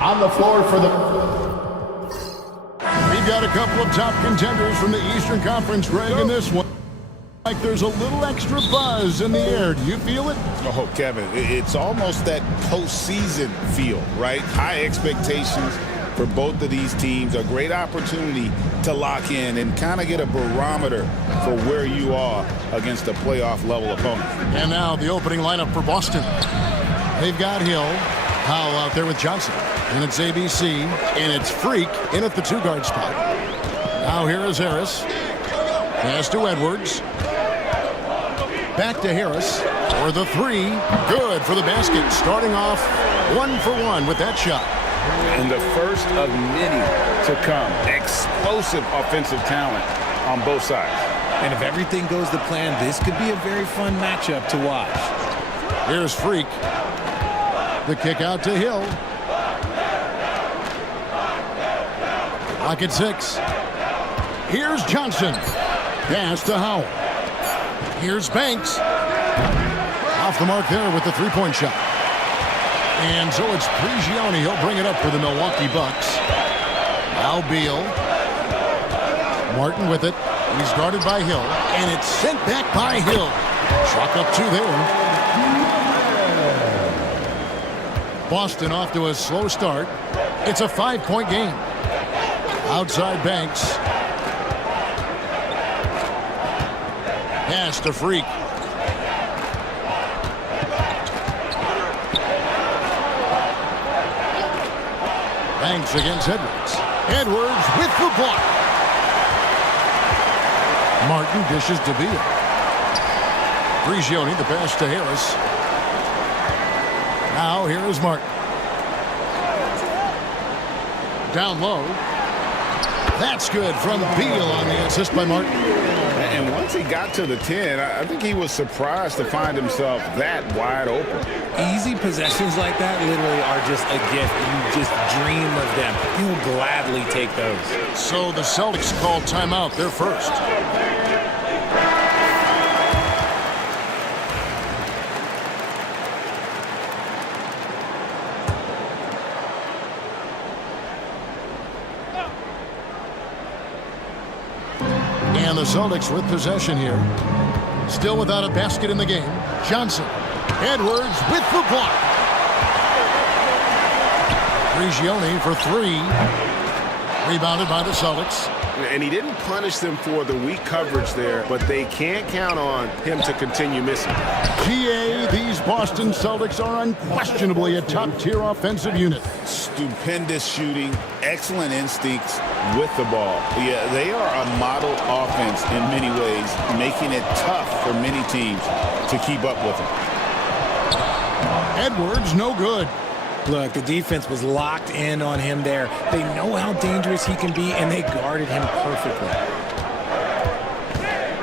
On the floor for the... We've got a couple of top contenders from the Eastern Conference, Greg, in this one. Like there's a little extra buzz in the air. Do you feel it? Oh, Kevin, it's almost that postseason feel, right? High expectations for both of these teams. A great opportunity to lock in and kind of get a barometer for where you are against a playoff-level opponent. And now the opening lineup for Boston. They've got Hill, Powell out there with Johnson. And it's ABC, and it's Freak in at the two-guard spot. Now here is Harris. Pass to Edwards. Back to Harris for the three. Good for the basket. Starting off 1 for 1 with that shot. And the first of many to come. Explosive offensive talent on both sides. And if everything goes to plan, this could be a very fun matchup to watch. Here's Freak. The kick out to Hill. Lock at 6. Here's Johnson. Pass to Howell. Here's Banks. Off the mark there with the three-point shot. And so it's Prigioni. He'll bring it up for the Milwaukee Bucks. Now Beal. Martin with it. He's guarded by Hill. And it's sent back by Hill. Chalk up 2 there. Boston off to a slow start. It's a 5-point game. Outside Banks. Pass to Freak. Banks against Edwards. Edwards with the block. Martin dishes to Beal. Prigioni the pass to Harris. Now here is Martin. Down low. That's good from Beal on the assist by Martin. And once he got to the 10, I think he was surprised to find himself that wide open. Easy possessions like that literally are just a gift. You just dream of them. You'll gladly take those. So the Celtics call timeout. They're first. And the Celtics with possession here. Still without a basket in the game. Johnson. Edwards with the block. Prigioni for 3. Rebounded by the Celtics. And he didn't punish them for the weak coverage there, but they can't count on him to continue missing. GA, these Boston Celtics are unquestionably a top-tier offensive unit. Stupendous shooting, excellent instincts with the ball. Yeah, they are a model offense in many ways, making it tough for many teams to keep up with them. Edwards, no good. Look, the defense was locked in on him there. They know how dangerous he can be, and they guarded him perfectly.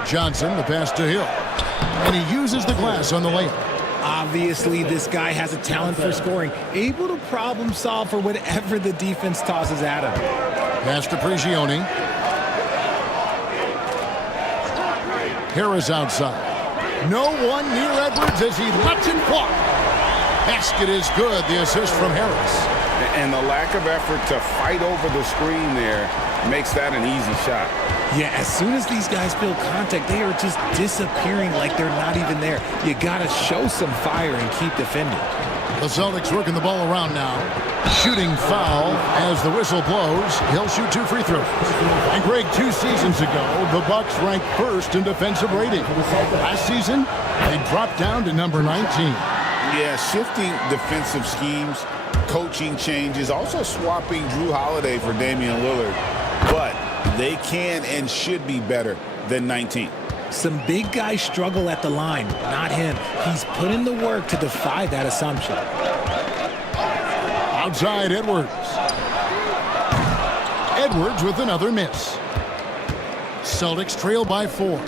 Johnson, the pass to Hill. And he uses the glass on the layup. Obviously, this guy has a talent for scoring, able to problem solve for whatever the defense tosses at him. Pass to Prigioni. Harris outside. No one near Edwards as he lets it walk. Basket is good. The assist from Harris. And the lack of effort to fight over the screen there makes that an easy shot. Yeah, as soon as these guys feel contact, they are just disappearing like they're not even there. You got to show some fire and keep defending. The Celtics working the ball around now. Shooting foul as the whistle blows. He'll shoot 2 free throws. And Greg, 2 seasons ago, the Bucks ranked first in defensive rating. Last season, they dropped down to number 19. Yeah, shifting defensive schemes, coaching changes, also swapping Drew Holiday for Damian Lillard. But they can and should be better than 19. Some big guys struggle at the line, not him. He's put in the work to defy that assumption. Outside Edwards. Edwards with another miss. Celtics trail by 4.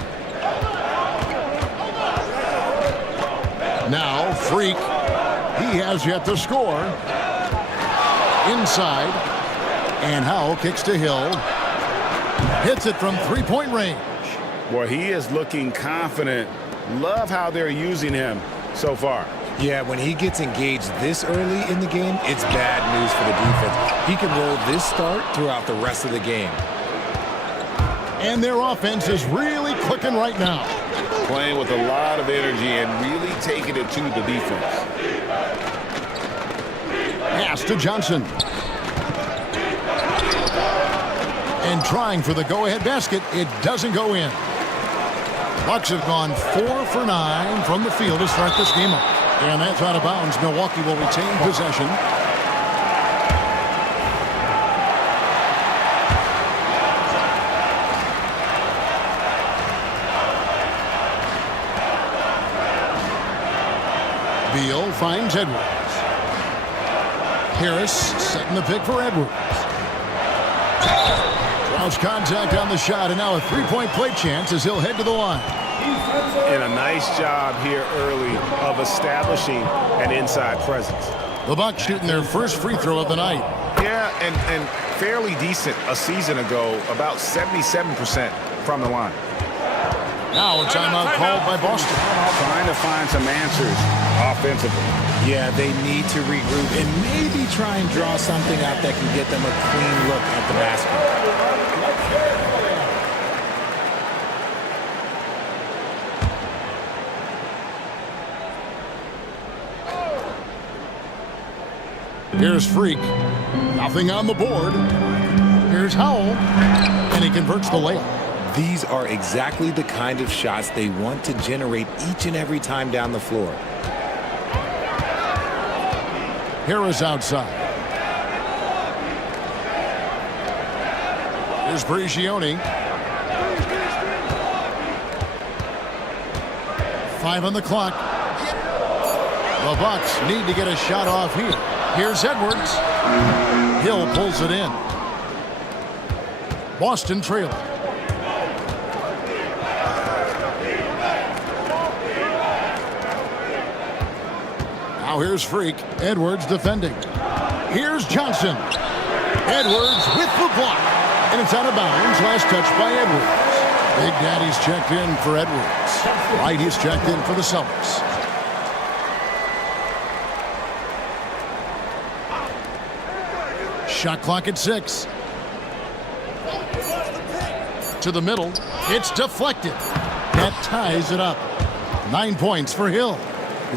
Now Freak. He has yet to score. Inside. And Howell kicks to Hill. Hits it from 3-point range. Boy, he is looking confident. Love how they're using him so far. Yeah, when he gets engaged this early in the game, it's bad news for the defense. He can roll this start throughout the rest of the game. And their offense is really clicking right now. Playing with a lot of energy and really taking it to the defense. Pass to Johnson. And trying for the go-ahead basket. It doesn't go in. Bucks have gone 4 for 9 from the field to start this game off. And that's out of bounds. Milwaukee will retain possession. Beal finds Edwards. Harris setting the pick for Edwards. Draws contact on the shot, and now a three-point play chance as he'll head to the line. And a nice job here early of establishing an inside presence. The Bucks shooting their first free throw of the night. Yeah, and fairly decent a season ago, about 77% from the line. Now a timeout called by Boston. Trying to find some answers offensively. Yeah, they need to regroup and maybe try and draw something out that can get them a clean look at the basket. Here's Freak. Nothing on the board. Here's Howell. And he converts the layup. These are exactly the kind of shots they want to generate each and every time down the floor. Harris outside. Here's Brigioni. 5 on the clock. The Bucks need to get a shot off here. Here's Edwards. Hill pulls it in. Boston trailing. Now here's Freak. Edwards defending. Here's Johnson. Edwards with the block. And it's out of bounds. Last touch by Edwards. Big Daddy's checked in for Edwards. Right, he's checked in for the Celtics. Shot clock at 6. To the middle. It's deflected. That ties it up. 9 points for Hill.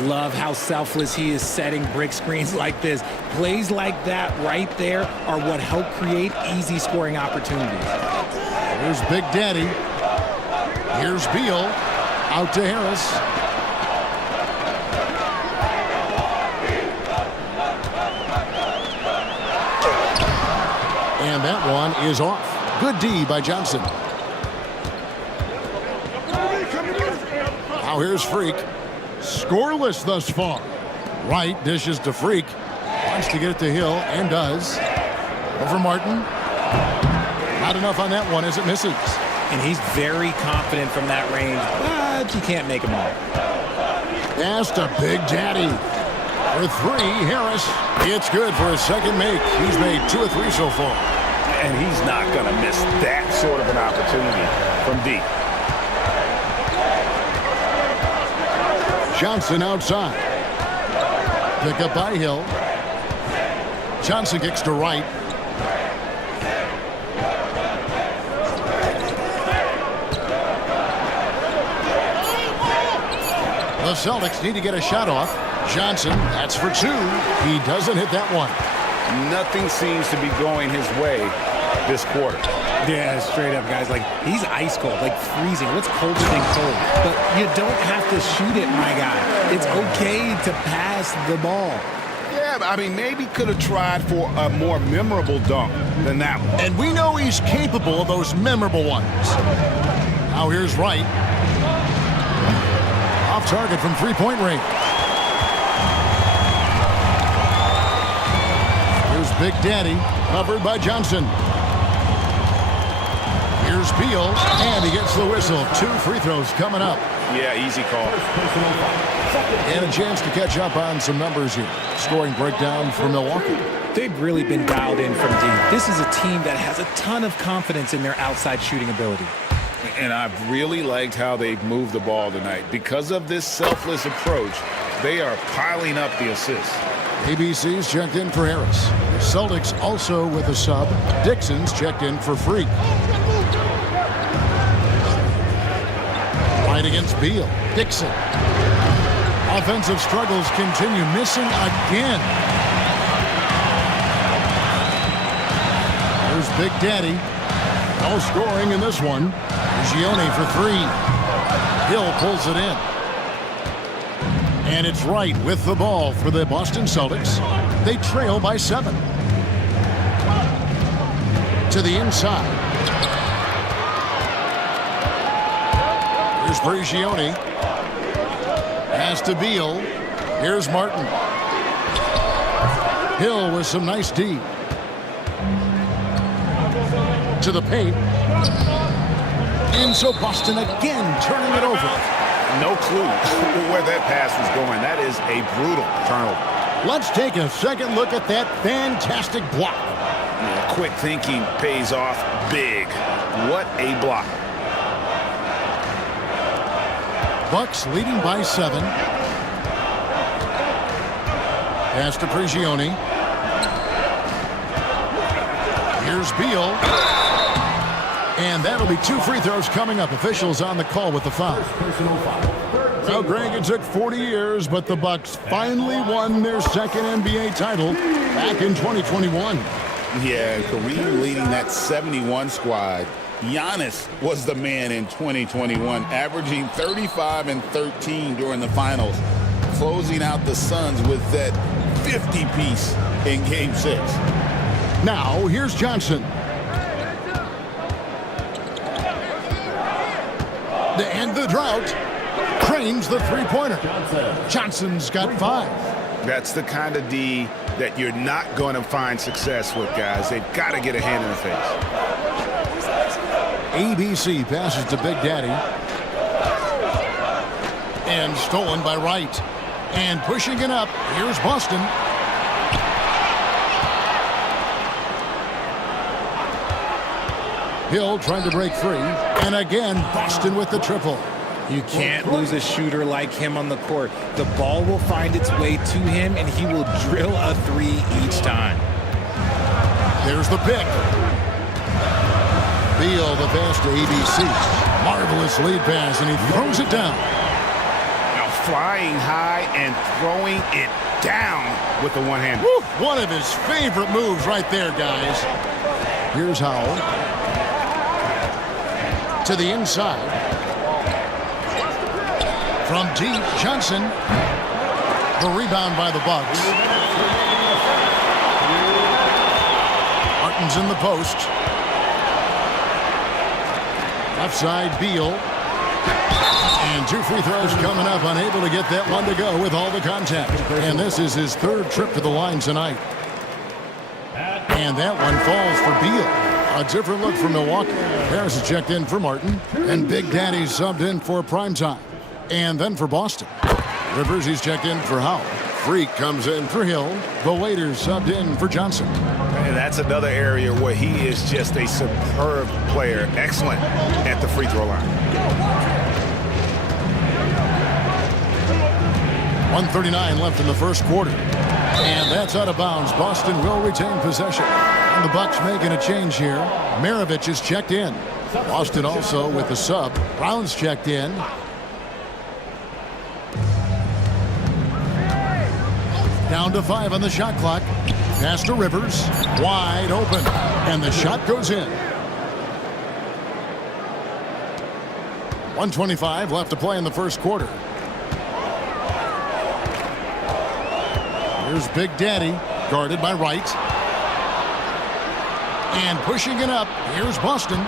Love how selfless he is setting brick screens like this. Plays like that right there are what help create easy scoring opportunities. Here's Big Daddy. Here's Beal. Out to Harris. And that one is off. Good D by Johnson. Now here's Freak. Scoreless thus far. Wright dishes to Freak. Wants to get it to Hill and does. Over Martin. Not enough on that one as it misses. And he's very confident from that range, but you can't make him all. Pass to Big Daddy. For 3, Harris. It's good for his second make. He's made 2 of 3 so far. And he's not going to miss that sort of an opportunity from deep. Johnson outside. Pick up by Hill. Johnson kicks to Wright. The Celtics need to get a shot off. Johnson, that's for 2. He doesn't hit that one. Nothing seems to be going his way this quarter. Yeah, straight up, guys. Like, he's ice cold, like freezing. What's colder than cold? But you don't have to shoot it, my guy. It's okay to pass the ball. Yeah, I mean, maybe could have tried for a more memorable dunk than that one. And we know he's capable of those memorable ones. Now here's Wright. Off target from three-point range. Here's Big Daddy, covered by Johnson. Here's Beal, and he gets the whistle. 2 free throws coming up. Yeah, easy call. And a chance to catch up on some numbers here. Scoring breakdown for Milwaukee. They've really been dialed in from deep. This is a team that has a ton of confidence in their outside shooting ability. And I've really liked how they've moved the ball tonight. Because of this selfless approach, They are piling up the assists. ABC's checked in for Harris. The Celtics also with a sub. Dixon's checked in for Freak. Right against Beal. Dixon. Offensive struggles continue. Missing again. There's Big Daddy. No scoring in this one. Gioni for three. Hill pulls it in. And it's Wright with the ball for the Boston Celtics. They trail by 7. To the inside. Here's Prigioni. Pass to Beal. Here's Martin. Hill with some nice D. To the paint. And so Boston again turning it over. No clue where that pass was going. That is a brutal turnover. Let's take a second look at that fantastic block. Yeah, quick thinking pays off big. What a block. Bucks leading by 7. Pass to Prigioni. Here's Beal. And that'll be 2 free throws coming up. Officials on the call with the foul. Now, Greg, it took 40 years, but the Bucks finally won their second NBA title back in 2021. Yeah, Kareem leading that 71 squad. Giannis was the man in 2021, averaging 35 and 13 during the finals, closing out the Suns with that 50-piece in Game 6. Now, here's Johnson. To end the drought, Crane's the three-pointer. Johnson's got 5. That's the kind of D that you're not going to find success with, guys. They've got to get a hand in the face. ABC passes to Big Daddy. And stolen by Wright. And pushing it up, here's Boston. Hill trying to break free. And again, Boston with the triple. You can't lose a shooter like him on the court. The ball will find its way to him, and he will drill a 3 each time. There's the pick. Beal the pass to ABC. Marvelous lead pass, and he throws it down. Now flying high and throwing it down with the one hand. One of his favorite moves right there, guys. Here's Howell. To the inside. From deep, Johnson. The rebound by the Bucks. Martin's in the post. Left side, Beal. And 2 free throws coming up. Unable to get that one to go with all the contact. And this is his 3rd trip to the line tonight. And that one falls for Beal. A different look for Milwaukee. Harris is checked in for Martin. And Big Daddy subbed in for primetime. And then for Boston. Rivers, he's checked in for Howell. Freak comes in for Hill. The waiters subbed in for Johnson. And that's another area where he is just a superb player. Excellent at the free throw line. 1:39 left in the first quarter. And that's out of bounds. Boston will retain possession. And the Bucks making a change here. Maravich is checked in. Boston also with the sub. Brown's checked in. Down to 5 on the shot clock. Pass to Rivers. Wide open. And the shot goes in. 1:25 left to play in the first quarter. Here's Big Daddy, guarded by Wright. And pushing it up, here's Boston.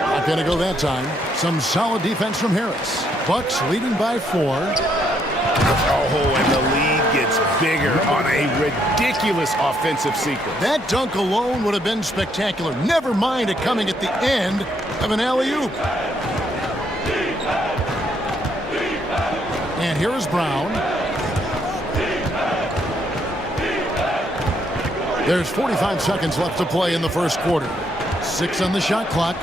Not going to go that time. Some solid defense from Harris. Bucks leading by 4. Oh, and the lead gets bigger on a ridiculous offensive sequence. That dunk alone would have been spectacular. Never mind it coming at the end of an alley-oop. And here is Brown. There's 45 seconds left to play in the first quarter. 6 on the shot clock.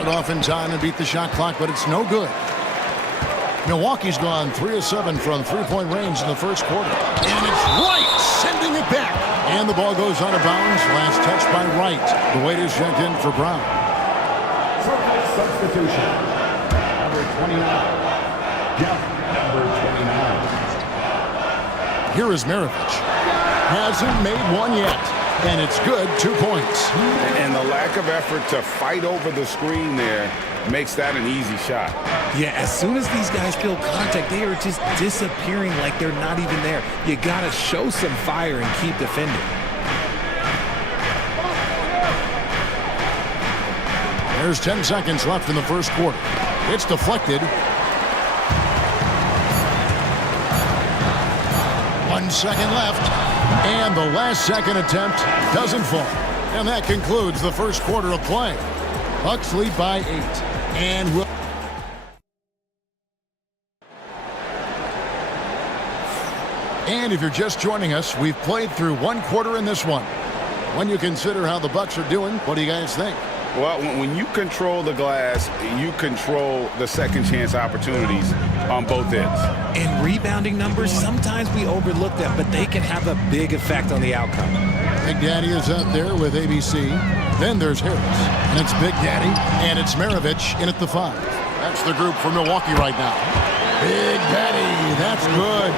Got it off in time and beat the shot clock, but it's no good. Milwaukee's gone 3 of 7 from three-point range in the first quarter. And it's Wright sending it back. And the ball goes out of bounds. Last touch by Wright. The waiter's checked in for Brown. Substitution. Number 29. Number 29. Here is Maravich. Hasn't made one yet. And it's good, 2 points. And the lack of effort to fight over the screen there makes that an easy shot. Yeah, as soon as these guys feel contact, they are just disappearing like they're not even there. You got to show some fire and keep defending. There's 10 seconds left in the first quarter. It's deflected. 1 second left. And the last second attempt doesn't fall. And that concludes the first quarter of play. Bucks lead by 8. And if you're just joining us, we've played through 1 quarter in this one. When you consider how the Bucks are doing, what do you guys think? Well, when you control the glass, you control the second chance opportunities on both ends. And rebounding numbers, sometimes we overlook them, but they can have a big effect on the outcome. Big Daddy is out there with ABC. Then there's Harris. And it's Big Daddy. And it's Maravich in at the 5. That's the group for Milwaukee right now. Big Daddy, that's good.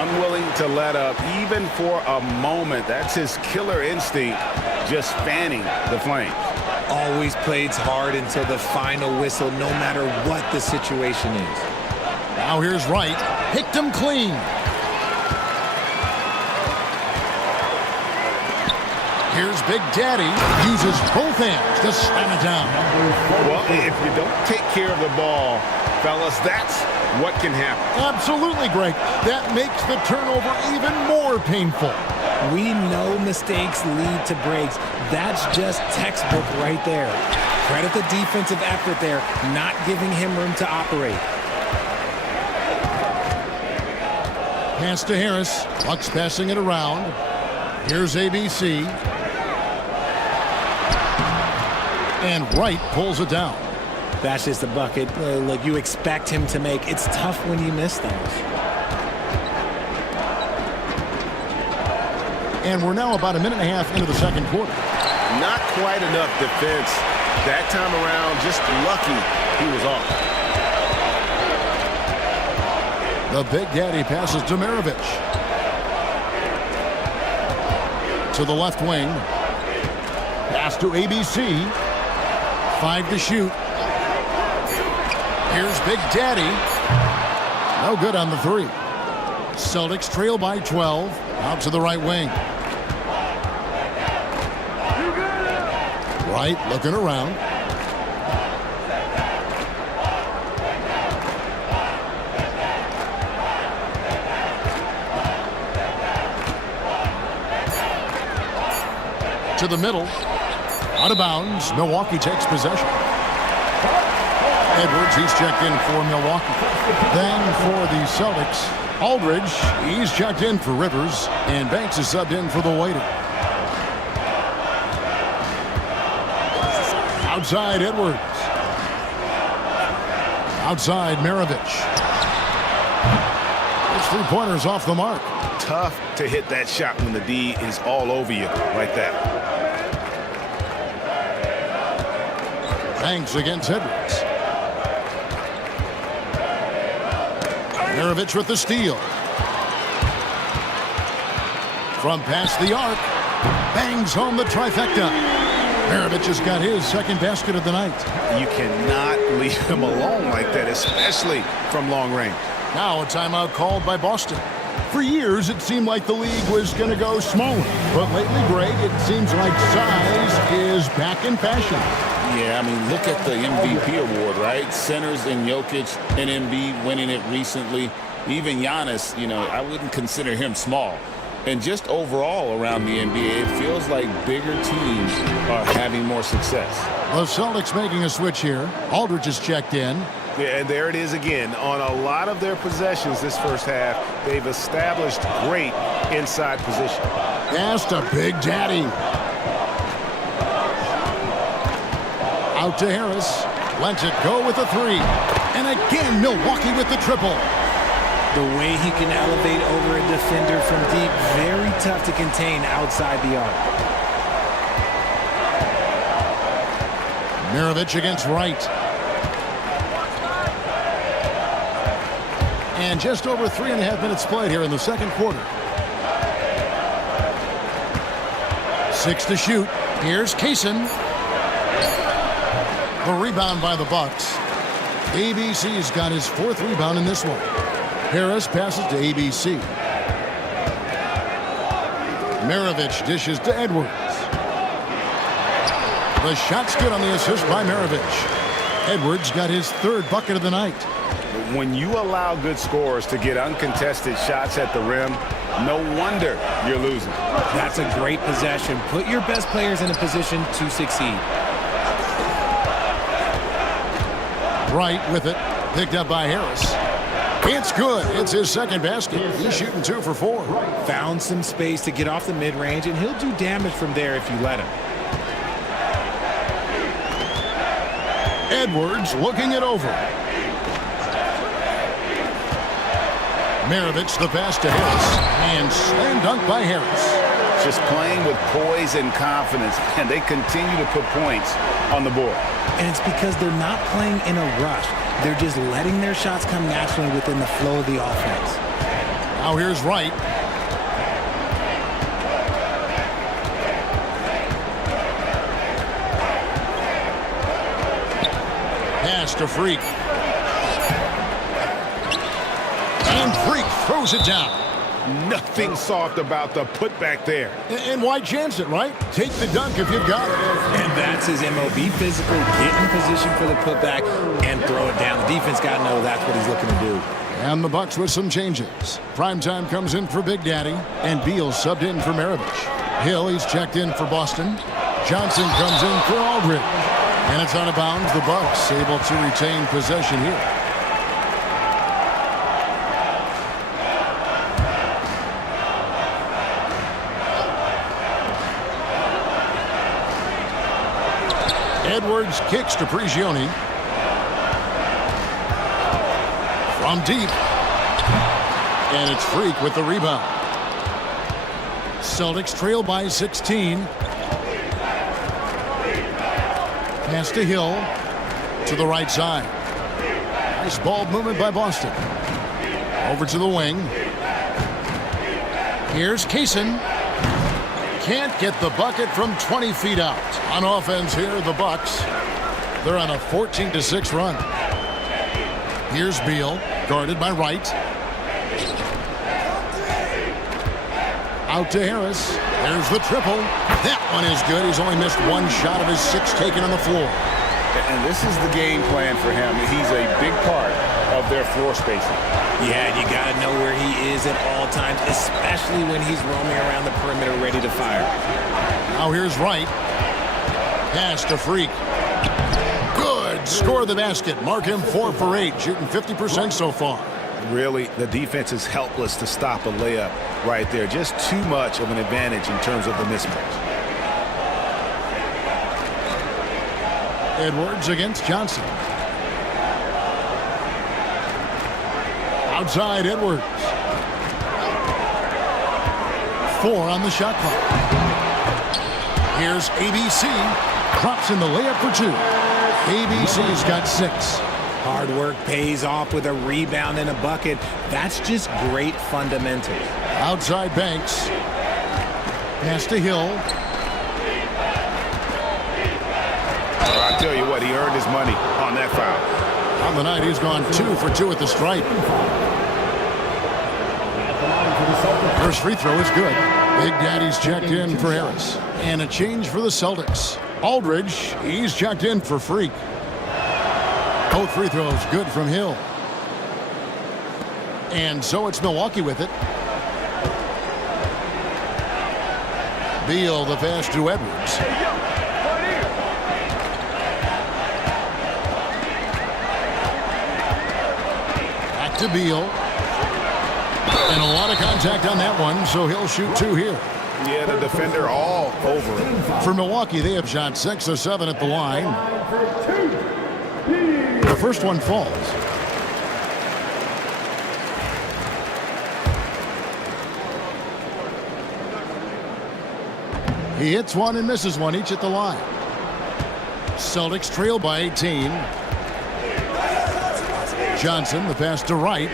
Unwilling to let up even for a moment. That's his killer instinct, just fanning the flames. Always plays hard until the final whistle, no matter what the situation is. Now here's Wright. Picked him clean. Here's Big Daddy. Uses both hands to slam it down. Well, if you don't take care of the ball, fellas, that's what can happen. Absolutely, Greg. That makes the turnover even more painful. We know mistakes lead to breaks. That's just textbook right there. Credit the defensive effort there, not giving him room to operate. Pass to Harris. Bucks passing it around. Here's ABC. And Wright pulls it down. That's just a bucket like you expect him to make. It's tough when you miss those. And we're now about a minute and a half into the second quarter. Not quite enough defense. That time around, just lucky he was off. The Big Daddy passes to Maravich. To the left wing. Pass to ABC. 5 to shoot. Here's Big Daddy. No good on the 3. Celtics trail by 12. Out to the right wing. Wright looking around. To the middle. Out of bounds. Milwaukee takes possession. Edwards, he's checked in for Milwaukee. Then for the Celtics, Aldridge, he's checked in for Rivers. And Banks is subbed in for the waiter. Outside Edwards. Outside Maravich. Those 3-pointers off the mark. Tough to hit that shot when the D is all over you like that. Banks against Edwards. Maravich with the steal. From past the arc. Bangs home the trifecta. Maravich has got his second basket of the night. You cannot leave him alone like that, especially from long range. Now a timeout called by Boston. For years, it seemed like the league was going to go smaller. But lately, Greg, it seems like size is back in fashion. Yeah, I mean, look at the MVP award, right? Centers and Jokic and Embiid winning it recently. Even Giannis, you know, I wouldn't consider him small. And just overall around the NBA, it feels like bigger teams are having more success. The Celtics making a switch here. Aldridge is checked in. Yeah, and there it is again. On a lot of their possessions this first half, they've established great inside position. Pass to Big Daddy. Out to Harris. Lets it go with a three. And again, Milwaukee with the triple. The way he can elevate over a defender from deep, very tough to contain outside the arc. Maravich against Wright. And just over 3.5 minutes played here in the second quarter. 6 to shoot. Here's Kaysen. The rebound by the Bucks. ABC's got his 4th rebound in this one. Harris passes to ABC. Maravich dishes to Edwards. The shot's good on the assist by Maravich. Edwards got his 3rd bucket of the night. When you allow good scorers to get uncontested shots at the rim, no wonder you're losing. That's a great possession. Put your best players in a position to succeed. Wright with it. Picked up by Harris. It's good. It's his 2nd basket. He's shooting 2 for 4. Found some space to get off the mid-range, and he'll do damage from there if you let him. Edwards looking it over. Maravich the pass to Harris. And slam dunk by Harris. Just playing with poise and confidence, and they continue to put points on the board. And it's because they're not playing in a rush. They're just letting their shots come naturally within the flow of the offense. Now here's Wright. Pass to Freak. And Freak throws it down. Nothing soft about the putback there. And why chance it, right? Take the dunk if you've got it. And that's his MO. Be physical, get in position for the putback, and throw it down. The defense got to know that's what he's looking to do. And the Bucks with some changes. Primetime comes in for Big Daddy, and Beal subbed in for Maravich. Hill, he's checked in for Boston. Johnson comes in for Aldridge. And it's out of bounds. The Bucks able to retain possession here. Edwards kicks to Prigioni. From deep. And it's Freak with the rebound. Celtics trail by 16. Pass to Hill. To the right side. Nice ball movement by Boston. Over to the wing. Here's Kaysen. Can't get the bucket from 20 feet out. On offense here, the Bucks. They're on a 14-6 run. Here's Beal, guarded by Wright. Out to Harris. There's the triple. That one is good. He's only missed 1 shot of his 6 taken on the floor. And this is the game plan for him. He's a big part of their floor spacing. Yeah, you got to know where he is at all times, especially when he's roaming around the perimeter ready to fire. Now here's Wright. Pass to Freak. Good. Score the basket. Mark him 4 for 8, shooting 50% so far. Really, the defense is helpless to stop a layup right there. Just too much of an advantage in terms of the mismatch. Edwards against Johnson. Outside Edwards. 4 on the shot clock. Here's ABC. Drops in the layup for 2. ABC's got 6. Hard work pays off with a rebound and a bucket. That's just great fundamentals. Outside Banks. Pass to Hill. I tell you what, he earned his money on that foul. On the night, he's gone 2 for 2 at the stripe. First free throw is good. Big Daddy's checked in for Harris. And a change for the Celtics. Aldridge, he's checked in for Freak. Both free throws good from Hill. And so it's Milwaukee with it. Beal the pass to Edwards. Back to Beal. And a lot of contact on that one, so he'll shoot 2 here. Yeah, the defender all over it. For Milwaukee, they have shot 6 of 7 at the line. The first one falls. He hits one and misses one, each at the line. Celtics trail by 18. Johnson, the pass to Wright.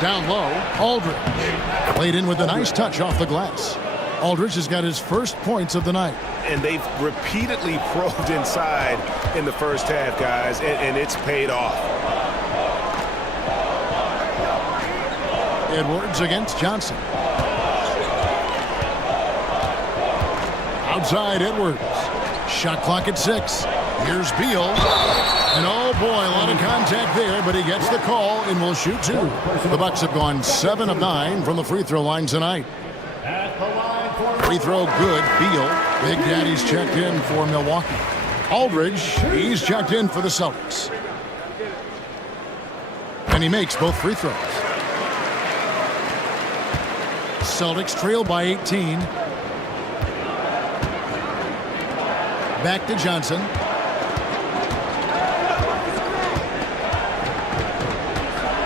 Down low, Aldridge. Played in with a nice touch off the glass. Aldridge has got his first points of the night. And they've repeatedly probed inside in the first half, guys, and it's paid off. Edwards against Johnson. Outside Edwards. Shot clock at 6. Here's Beal. And oh boy, a lot of contact there, but he gets the call and will shoot 2. The Bucks have gone 7 of 9 from the free throw line tonight. Free throw good. Beal. Big Daddy's checked in for Milwaukee. Aldridge, he's checked in for the Celtics. And he makes both free throws. Celtics trail by 18. Back to Johnson.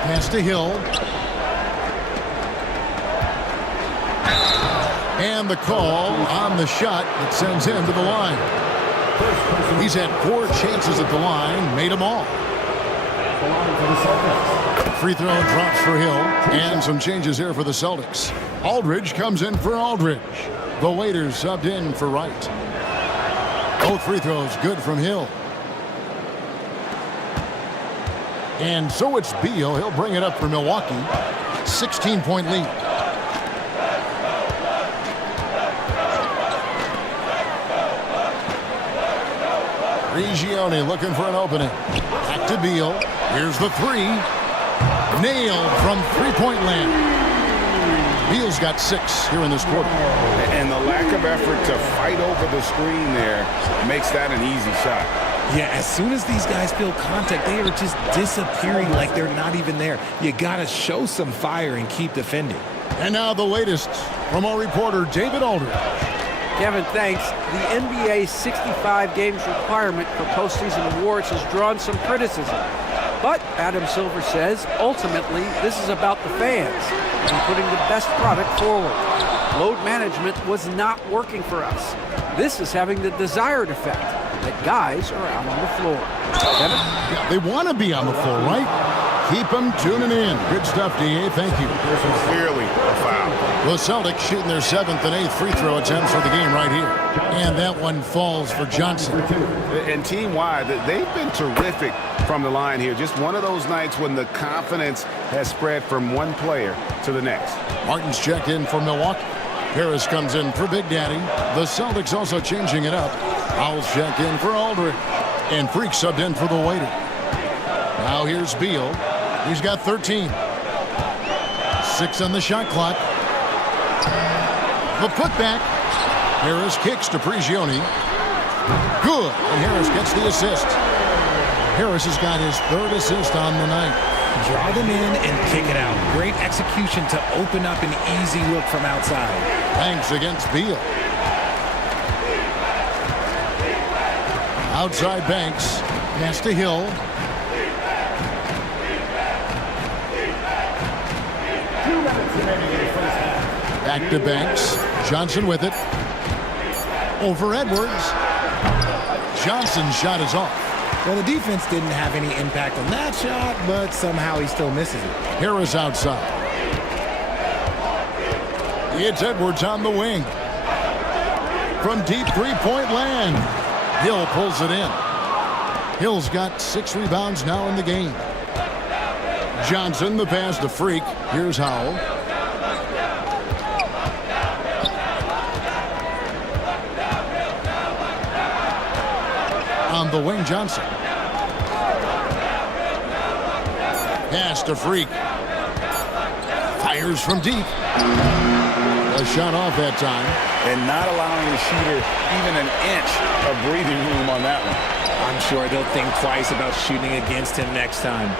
Pass to Hill. And the call on the shot that sends him to the line. He's had 4 chances at the line, made them all. Free throw drops for Hill, and some changes here for the Celtics. Aldridge comes in for Aldridge. The waiters subbed in for Wright. Both free throws good from Hill. And so it's Beal. He'll bring it up for Milwaukee. 16-point lead. Prigioni looking for an opening. Back to Beal. Here's the 3. Nailed from three-point land. Beal's got 6 here in this quarter. And the lack of effort to fight over the screen there makes that an easy shot. Yeah, as soon as these guys feel contact, they are just disappearing like they're not even there. You got to show some fire and keep defending. And now the latest from our reporter, David Aldridge. Kevin, thanks. The NBA's 65 games requirement for postseason awards has drawn some criticism. But, Adam Silver says, ultimately, this is about the fans and putting the best product forward. Load management was not working for us. This is having the desired effect, that guys are out on the floor. Kevin? They want to be on the floor, right? Keep them tuning in. Good stuff, D.A. Thank you. Clearly a foul. The Celtics shooting their 7th and 8th free throw attempts for the game right here. And that one falls for Johnson. And team-wide, they've been terrific from the line here. Just one of those nights when the confidence has spread from one player to the next. Martin's checked in for Milwaukee. Harris comes in for Big Daddy. The Celtics also changing it up. Howell's checked in for Aldridge. And Freak subbed in for the waiter. Now here's Beal. He's got 13. 6 on the shot clock. The putback. Harris kicks to Prigioni. Good. And Harris gets the assist. Harris has got his 3rd assist on the night. Draw them in and kick it out. Great execution to open up an easy look from outside. Banks against Beal. Outside Banks. Pass to Hill. Back to Banks. Johnson with it. Over Edwards. Johnson's shot is off. Well, the defense didn't have any impact on that shot, but somehow he still misses it. Harris outside. It's Edwards on the wing. From deep three-point land. Hill pulls it in. Hill's got 6 rebounds now in the game. Johnson, the pass to Freak. Here's Howell. On the wing, Johnson. Pass to Freak. Fires from deep. A shot off that time. And not allowing the shooter even an inch of breathing room on that one. I'm sure they'll think twice about shooting against him next time.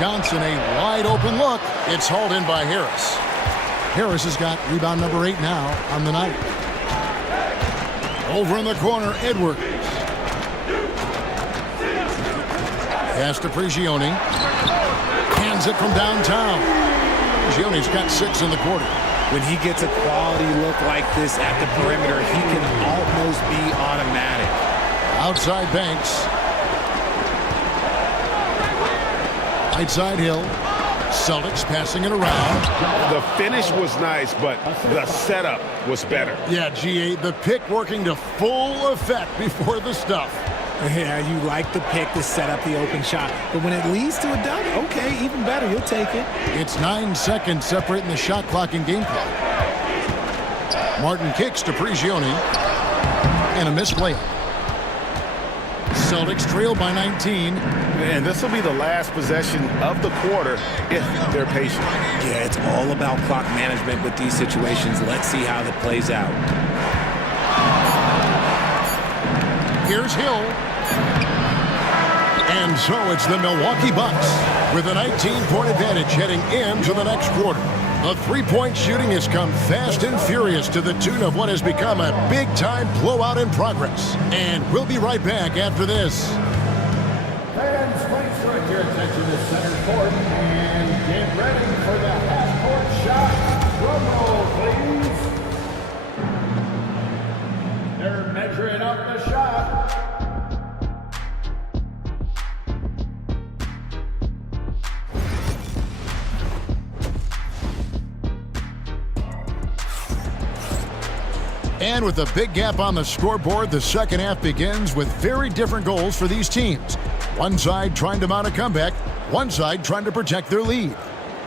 Johnson, a wide open look. It's hauled in by Harris. Harris has got rebound number 8 now on the night. Over in the corner, Edwards. Pass to Prigioni. Hands it from downtown. Prigioni's got 6 in the quarter. When he gets a quality look like this at the perimeter, he can almost be automatic. Outside Banks. Right side Hill. Celtics passing it around. The finish was nice, but the setup was better. Yeah, GA, the pick working to full effect before the stuff. Yeah, you like the pick to set up the open shot. But when it leads to a dunk, okay, even better. You'll take it. It's 9 seconds separating the shot clock and game clock. Martin kicks to Prigioni. And a missed layup. Celtics trail by 19. And this will be the last possession of the quarter if they're patient. Yeah, it's all about clock management with these situations. Let's see how that plays out. Here's Hill. And so it's the Milwaukee Bucks with a 19-point advantage heading into the next quarter. The three-point shooting has come fast and furious to the tune of what has become a big-time blowout in progress. And we'll be right back after this. Fans, please direct your attention to center court and get ready for the half-court shot. Drum roll, please. They're measuring up the shot. And with a big gap on the scoreboard, the second half begins with very different goals for these teams. One side trying to mount a comeback, one side trying to protect their lead.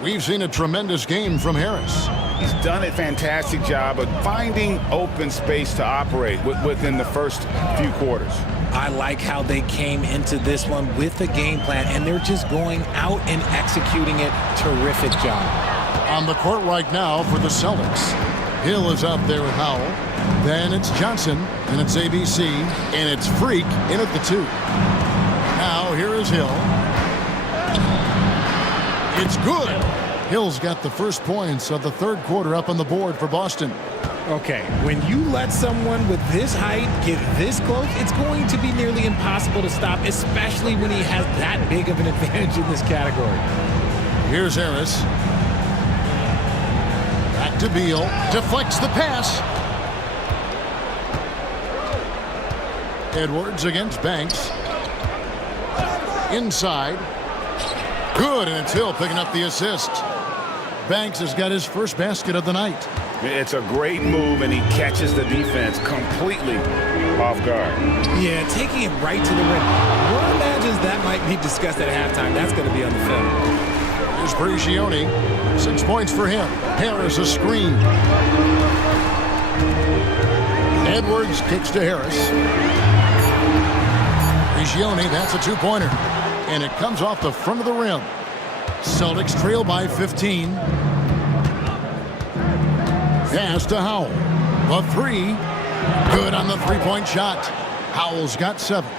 We've seen a tremendous game from Harris. He's done a fantastic job of finding open space to operate within the first few quarters. I like how they came into this one with a game plan, and they're just going out and executing it. Terrific job. On the court right now for the Celtics. Hill is up there with Howell. Then it's Johnson, and it's ABC, and it's Freak in at the 2. Now here is Hill. It's good. Hill's got the first points of the third quarter up on the board for Boston. Okay, when you let someone with this height get this close, it's going to be nearly impossible to stop, especially when he has that big of an advantage in this category. Here's Harris. Back to Beal. Deflects the pass. Edwards against Banks. Inside. Good, and it's Hill picking up the assist. Banks has got his first basket of the night. It's a great move, and he catches the defense completely off guard. Yeah, taking it right to the rim. One imagines that might be discussed at halftime. That's going to be on the film. Here's Prigioni. 6 points for him. Harris a screen. Edwards kicks to Harris. Prigioni, that's a 2-pointer. And it comes off the front of the rim. Celtics trail by 15. Pass to Howell. A 3. Good on the 3-point shot. Howell's got 7.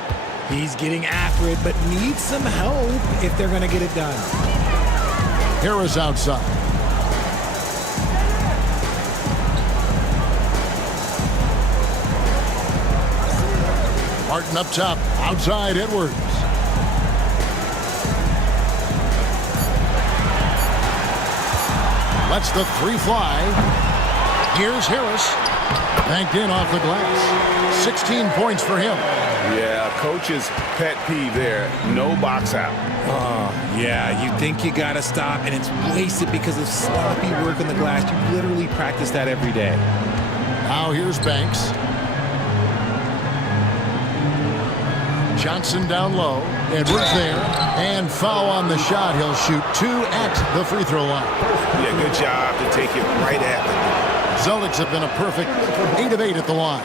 He's getting after it, but needs some help if they're going to get it done. Harris outside. Martin up top. Outside Edwards. Lets the 3 fly. Here's Harris. Banked in off the glass. 16 points for him. Yeah, coach's pet peeve there. No box out. Yeah, you think you got to stop, and it's wasted because of sloppy work on the glass. You literally practice that every day. Now here's Banks. Johnson down low. Edwards there. And foul on the shot. He'll shoot 2 at the free throw line. Yeah, good job to take it right at the Celtics have been a perfect 8 of 8 at the line.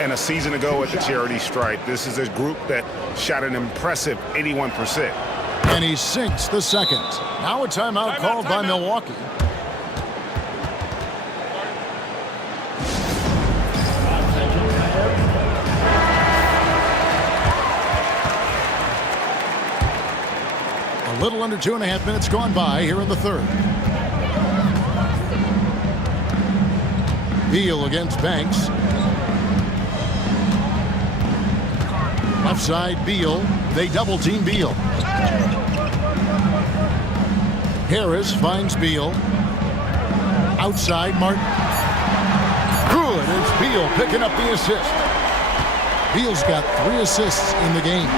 And a season ago at the charity stripe, this is a group that shot an impressive 81%. And he sinks the second. Now a timeout called by Milwaukee. Little under 2.5 minutes gone by here in the third. Beal against Banks. Left side, Beal. They double team Beal. Harris finds Beal. Outside, Martin. Good. It's Beal picking up the assist. Beal's got 3 assists in the game.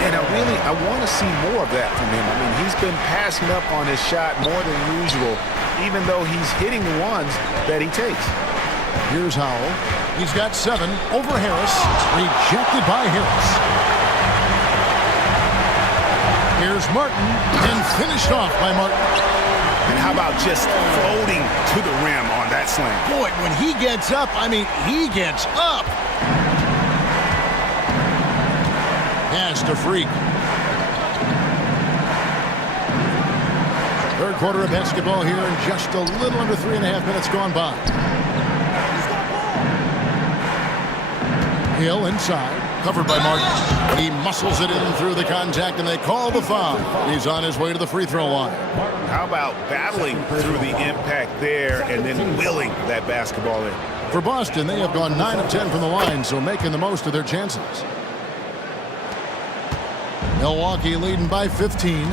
And I want to see more of that from him. I mean, he's been passing up on his shot more than usual, even though he's hitting the ones that he takes. Here's Howell. He's got 7 over Harris. Rejected by Harris. Here's Martin, and finished off by Martin. And how about just floating to the rim on that slam? Boy, when he gets up, I mean, he gets up. Pass to Freak. Third quarter of basketball here, and just a little under 3.5 minutes gone by. Hill inside, covered by Martin. He muscles it in through the contact, and they call the foul. He's on his way to the free throw line. How about battling through the impact there and then willing that basketball in? For Boston, they have gone 9 of 10 from the line, so making the most of their chances. Milwaukee leading by 15.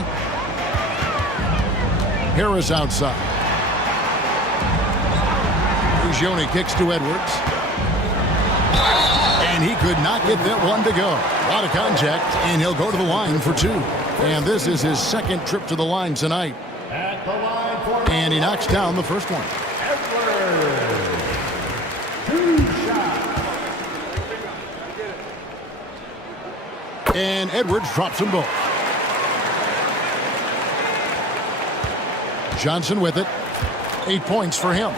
Harris outside. Prigioni kicks to Edwards. And he could not get that one to go. A lot of contact, and he'll go to the line for 2. And this is his second trip to the line tonight. At the line for And he knocks down the first one. Edwards. 2 shots. And Edwards drops them both. Johnson with it. 8 points for him.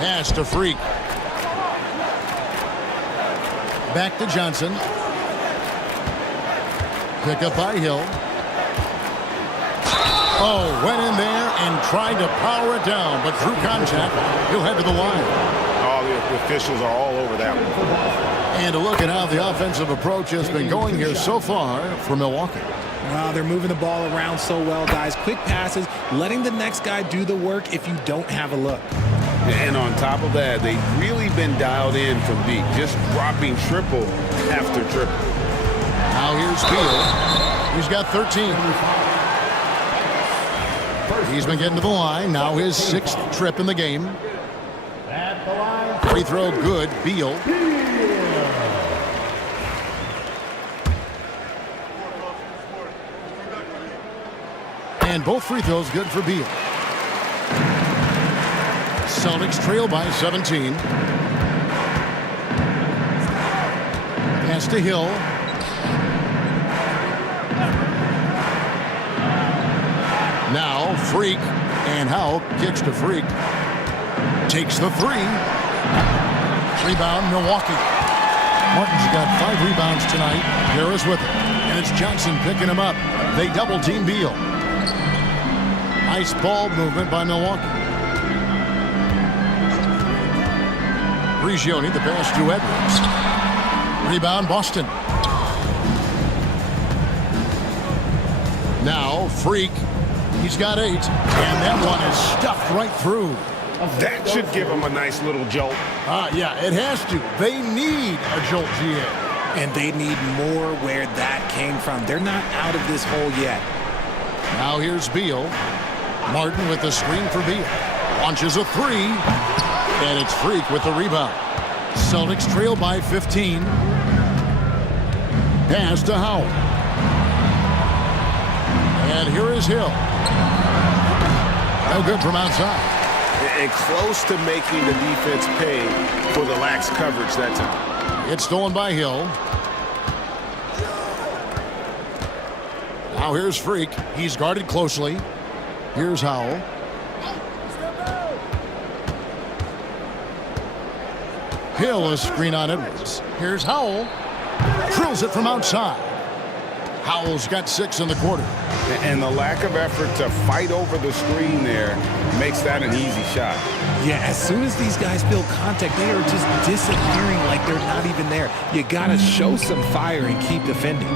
Pass to Freak. Back to Johnson. Pick up by Hill. Oh, went in there and tried to power it down, but through contact, he'll head to the line. All the officials are all over that one. And a look at how the offensive approach has been going here so far for Milwaukee. Wow, they're moving the ball around so well, guys. Quick passes, letting the next guy do the work if you don't have a look. And on top of that, they've really been dialed in from deep, just dropping triple after triple. Now here's Beal. He's got 13. He's been getting to the line. Now his 6th trip in the game. At the line. Free throw good. Beal. And both free throws good for Beal. Celtics trail by 17. Pass to Hill. Now Freak, and Howell kicks to Freak. Takes the 3. Rebound Milwaukee. Martin's got 5 rebounds tonight. Harris with it. And it's Johnson picking him up. They double team Beal. Nice ball movement by Milwaukee. Prigioni, the pass to Edwards. Rebound Boston. Now Freak. He's got 8. And that one is stuffed right through. That should give them a nice little jolt. Yeah, it has to. They need a jolt, GA. And they need more where that came from. They're not out of this hole yet. Now here's Beal. Martin with the screen for Beal. Launches a 3. And it's Freak with the rebound. Celtics trail by 15. Pass to Howell. And here is Hill. No good from outside. And close to making the defense pay for the lax coverage that time. It's stolen by Hill. Now here's Freak. He's guarded closely. Here's Howell. Hill a screen on Edwards. Here's Howell. Drills it from outside. Howell's got 6 in the quarter. And the lack of effort to fight over the screen there makes that an easy shot. Yeah, as soon as these guys feel contact, they are just disappearing like they're not even there. You got to show some fire and keep defending.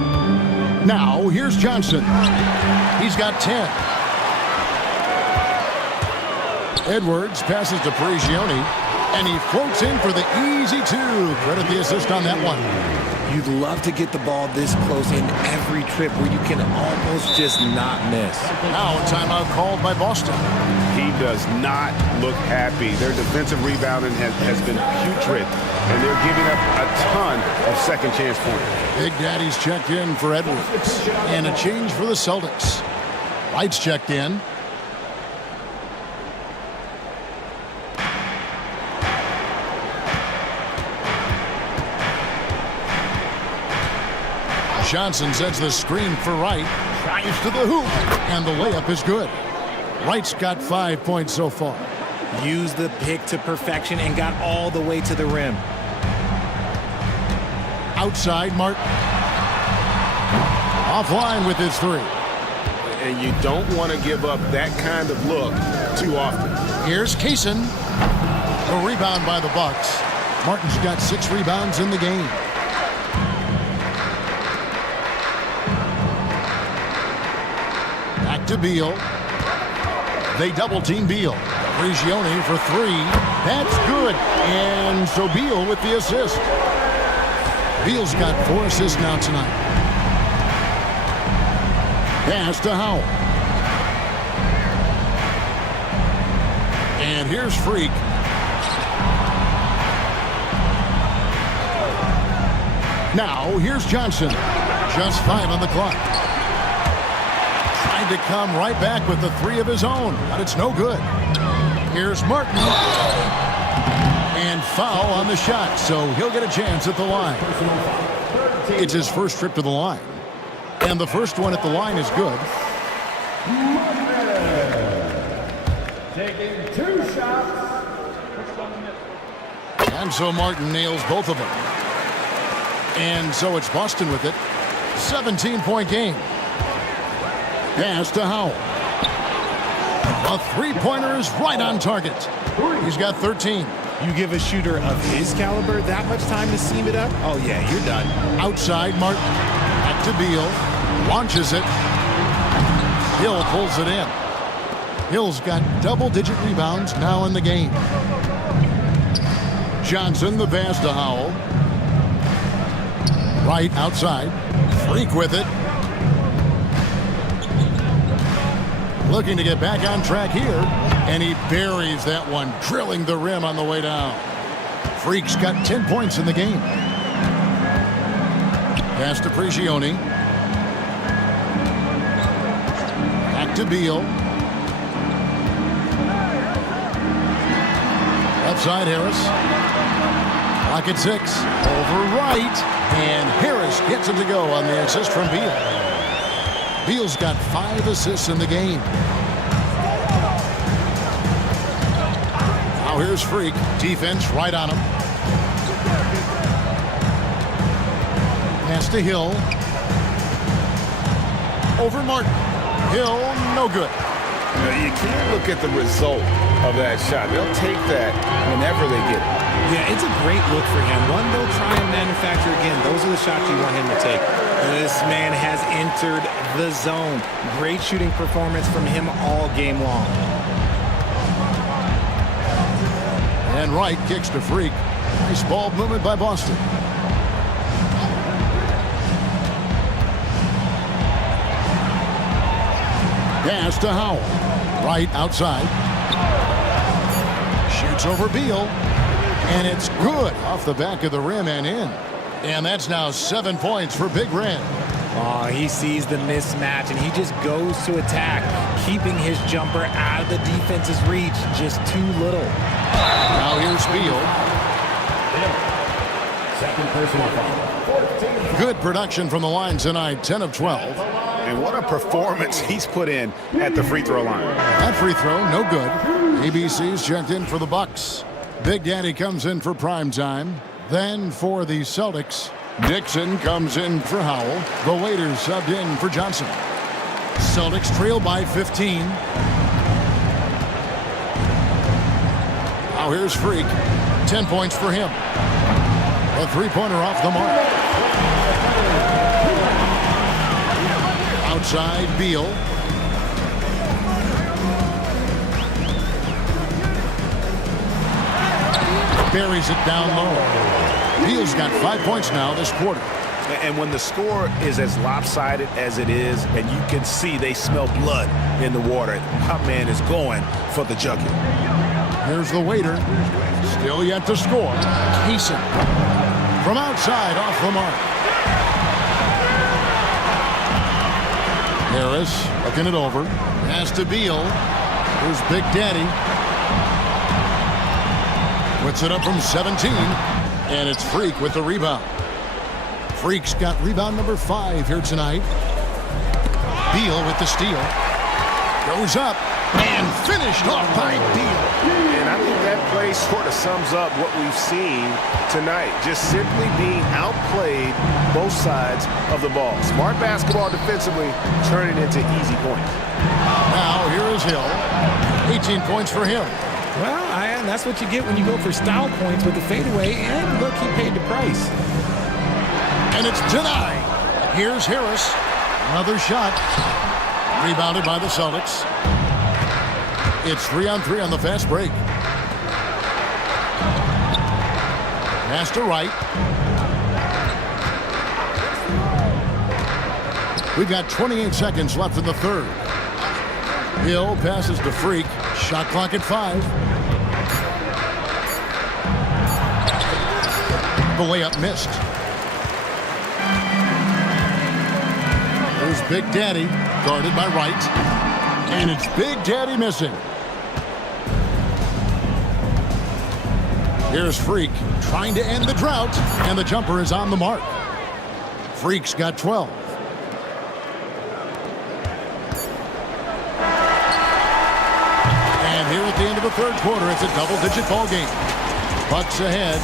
Now, here's Johnson. He's got 10. Edwards passes to Prigioni, and he floats in for the easy 2. Credit the assist on that one. You'd love to get the ball this close in every trip where you can almost just not miss. Now a timeout called by Boston. He does not look happy. Their defensive rebounding has been putrid, and they're giving up a ton of second chance points. Big Daddy's checked in for Edwards, and a change for the Celtics. Wright's checked in. Johnson sends the screen for Wright. Drives to the hoop, and the layup is good. Wright's got 5 points so far. Used the pick to perfection and got all the way to the rim. Outside, Martin. Offline with his 3. And you don't want to give up that kind of look too often. Here's Kaysen. A rebound by the Bucks. Martin's got 6 rebounds in the game. Back to Beal. They double-team Beal. Prigioni for 3. That's good. And so Beal with the assist. Beal's got 4 assists now tonight. Pass to Howell. And here's Freak. Now, here's Johnson. Just 5 on the clock. Trying to come right back with the 3 of his own, but it's no good. Here's Martin. And foul on the shot, so he'll get a chance at the line. It's his first trip to the line. And the first one at the line is good. Taking 2 shots. And so Martin nails both of them. And so it's Boston with it. 17-point game. Pass to Howell. A 3-pointer is right on target. He's got 13. You give a shooter of his caliber that much time to seam it up? Oh, yeah, you're done. Outside, Martin. Back to Beal. Launches it. Hill pulls it in. Hill's got double-digit rebounds now in the game. Johnson, the pass to Howell. Right outside. Freak with it. Looking to get back on track here. And he buries that one, drilling the rim on the way down. Freak's got 10 points in the game. Pass to Prigioni. Back to Beal. Left side, Harris. Clock at 6. Over Wright. And Harris gets it to go on the assist from Beal. Beal's got 5 assists in the game. Now here's Freak. Defense right on him. Pass to Hill. Over Martin. Hill, no good. You can't look at the result of that shot. They'll take that whenever they get it. Yeah, it's a great look for him. One they'll try and manufacture again. Those are the shots you want him to take. This man has entered the zone. Great shooting performance from him all game long. And Wright kicks to Freak. Nice ball movement by Boston. Pass to Howell. Right outside. Shoots over Beal. And it's good off the back of the rim and in. And that's now 7 points for Big Red. Oh, he sees the mismatch, and he just goes to attack, keeping his jumper out of the defense's reach. Just too little. Now here's Beal. Second personal foul. Good production from the line tonight, 10 of 12. And what a performance he's put in at the free throw line. That free throw, no good. ABC's checked in for the Bucks. Big Daddy comes in for prime time. Then for the Celtics, Dixon comes in for Howell. The waiters subbed in for Johnson. Celtics trail by 15. Now here's Freak. 10 points for him. A 3-pointer off the mark. Outside, Beal. Buries it down low. Beal's got 5 points now this quarter. And when the score is as lopsided as it is, and you can see they smell blood in the water, my man is going for the jugular. Here's the waiter. Still yet to score. Kaysen. From outside, off the mark. Harris looking it over. Pass to Beal. Here's Big Daddy. Puts it up from 17. And it's Freak with the rebound. Freak's got rebound number 5 here tonight. Beal with the steal. Goes up and finished off by Beal. And I think that play sort of sums up what we've seen tonight. Just simply being outplayed both sides of the ball. Smart basketball defensively, turning into easy points. Now here is Hill. 18 points for him. Well, that's what you get when you go for style points with the fadeaway. And look, he paid the price. And it's denied. Here's Harris. Another shot. Rebounded by the Celtics. It's 3-on-3 on the fast break. Pass to Wright. We've got 28 seconds left in the third. Hill passes to Freak. Shot clock at 5. The layup missed. There's Big Daddy, guarded by Wright. And it's Big Daddy missing. Here's Freak trying to end the drought, and the jumper is on the mark. Freak's got 12. And here at the end of the third quarter, it's a double-digit ball game. Bucks ahead,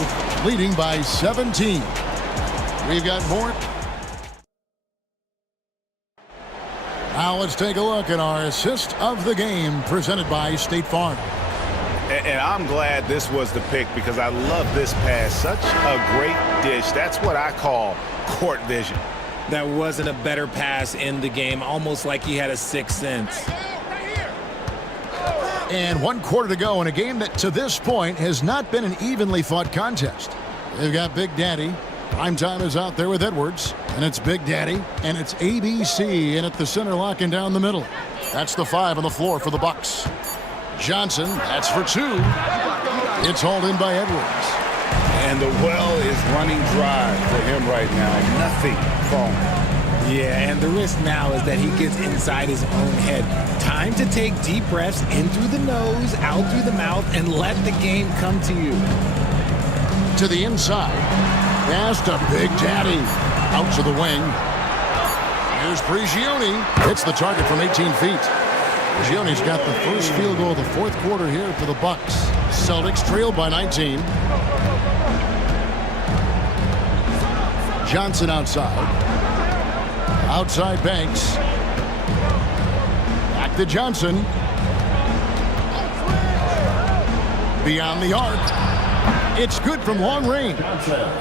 leading by 17. We've got more. Now let's take a look at our assist of the game presented by State Farm. And I'm glad this was the pick because I love this pass. Such a great dish. That's what I call court vision. That wasn't a better pass in the game, almost like he had a sixth sense. And 1 quarter to go in a game that to this point has not been an evenly fought contest. They've got Big Daddy. Primetime is out there with Edwards, and it's Big Daddy, and it's ABC in at the center, locking down the middle. That's the 5 on the floor for the Bucks. Johnson, that's for 2. It's hauled in by Edwards. And the well is running dry for him right now. Nothing falling. Yeah, and the risk now is that he gets inside his own head. Time to take deep breaths in through the nose, out through the mouth, and let the game come to you. To the inside. Pass to Big Daddy. Out to the wing. Here's Prigioni. Hits the target from 18 feet. Prigioni's got the first field goal of the fourth quarter here for the Bucks. Celtics trail by 19. Johnson outside. Outside Banks. Back to Johnson. Beyond the arc. It's good from long range.